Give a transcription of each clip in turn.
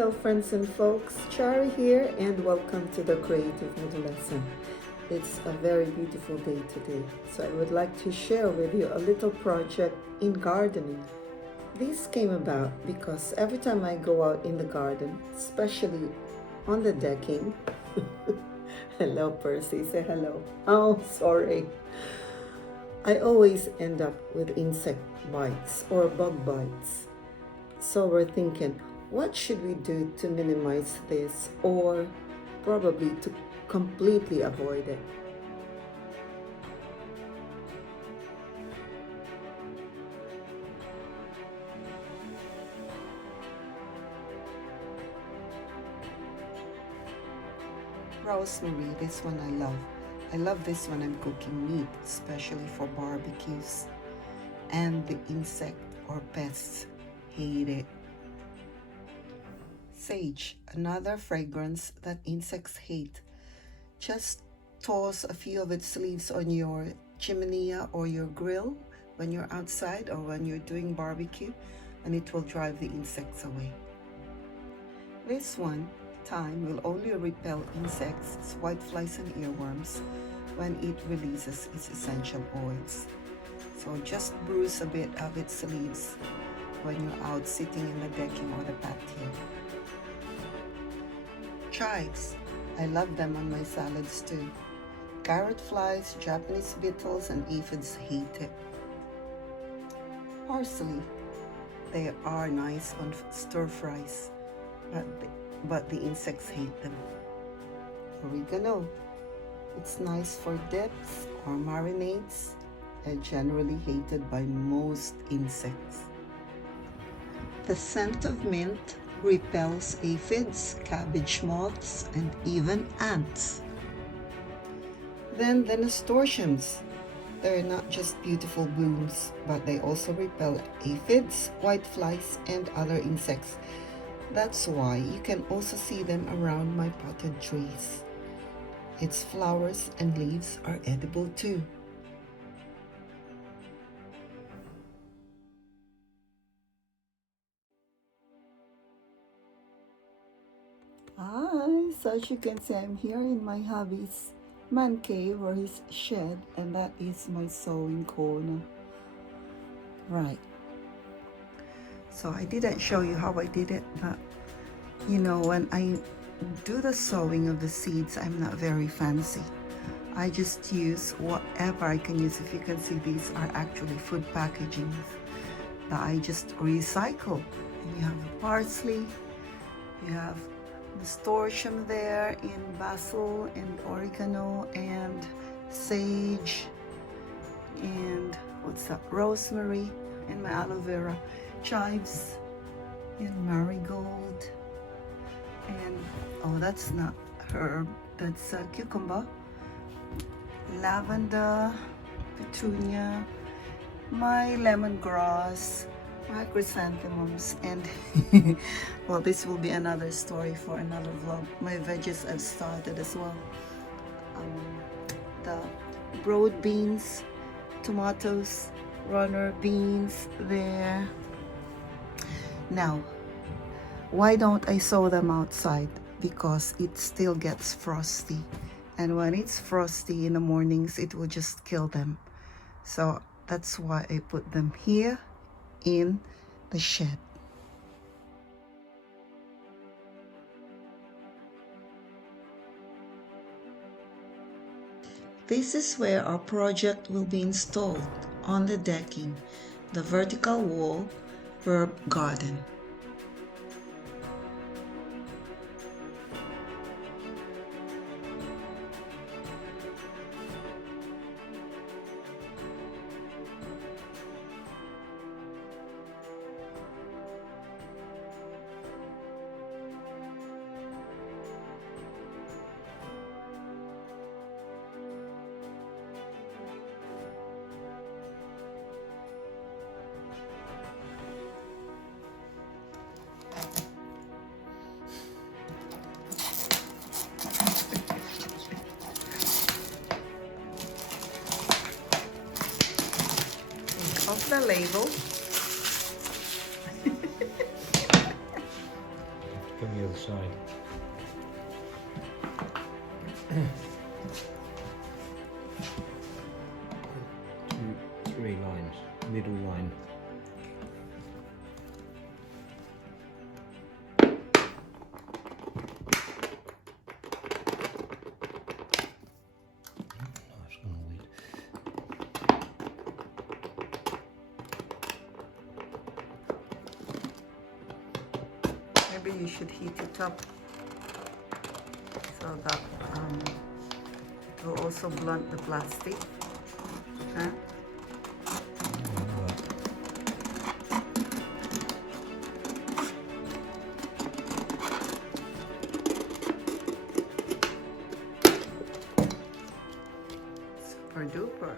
Hello friends and folks, Chari here and welcome to the Creative Middlescent. It's a very beautiful day today, so I would like to share with you a little project in gardening. This came about because every time I go out in the garden, especially on the decking, hello Percy, say hello. Oh, sorry. I always end up with insect bites or bug bites. So we're thinking, what should we do to minimize this or probably to completely avoid it? Rosemary, this one I love. I love this when I'm cooking meat, especially for barbecues. And the insect or pests hate it. Sage, another fragrance that insects hate. Just toss a few of its leaves on your chimney or your grill when you're outside or when you're doing barbecue, and it will drive the insects away. This one, thyme, will only repel insects, whiteflies, and earworms when it releases its essential oils. So just bruise a bit of its leaves when you're out sitting in the decking or the patio. Chives, I love them on my salads too. Carrot flies, Japanese beetles, and aphids hate it. Parsley, they are nice on stir fries, but the insects hate them. Oregano, it's nice for dips or marinades and generally hated by most insects. The scent of mint repels aphids, cabbage moths, and even ants. Then the nasturtiums. They're not just beautiful blooms, but they also repel aphids, whiteflies, and other insects. That's why you can also see them around my potted trees. Its flowers and leaves are edible too. Hi, so as you can see, I'm here in my hubby's man cave or his shed, and that is my sewing corner. Right. So I didn't show you how I did it, but you know, when I do the sewing of the seeds, I'm not very fancy. I just use whatever I can use. If you can see, these are actually food packaging that I just recycle. And you have the parsley, you have nasturtium there, in basil and oregano and sage, and what's that, rosemary, and my aloe vera, chives, and marigold, and oh, that's not herb, that's cucumber, lavender, petunia, my lemongrass, my chrysanthemums, and well, this will be another story for another vlog. My veggies I've started as well. The broad beans, tomatoes, runner beans there. Now, why don't I sow them outside? Because it still gets frosty, and when it's frosty in the mornings, it will just kill them. So that's why I put them here in the shed. This is where our project will be installed, on the decking, the vertical wall herb garden. Of the label. Come 3 lines, middle line. Maybe you should heat it up so that it will also blunt the plastic. Huh? Super duper.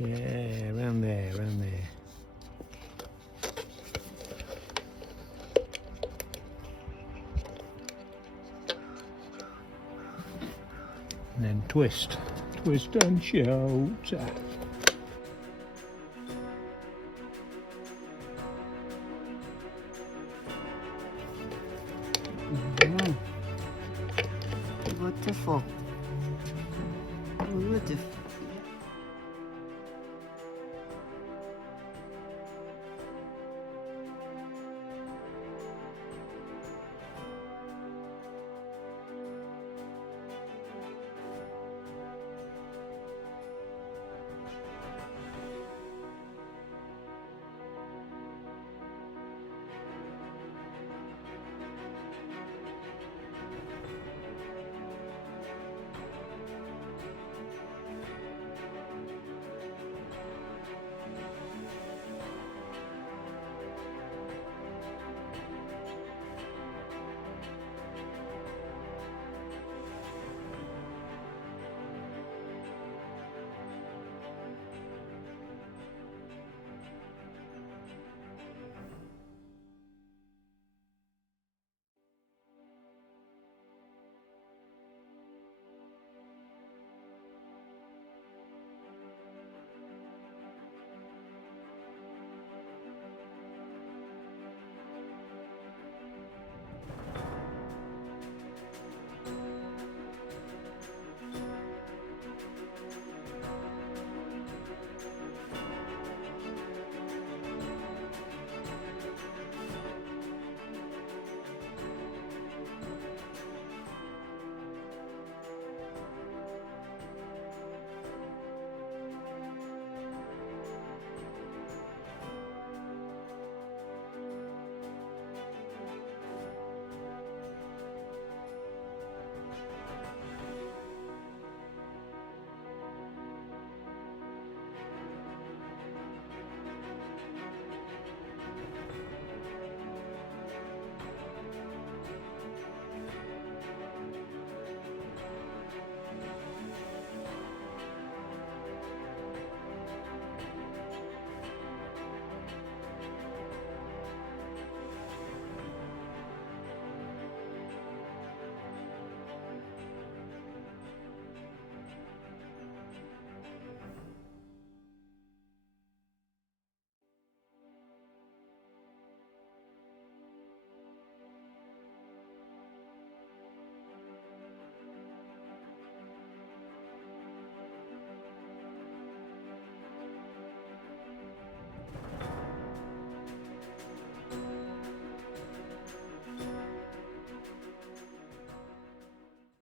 Yeah, around there, around there. And then twist, twist and shout. Beautiful. Beautiful.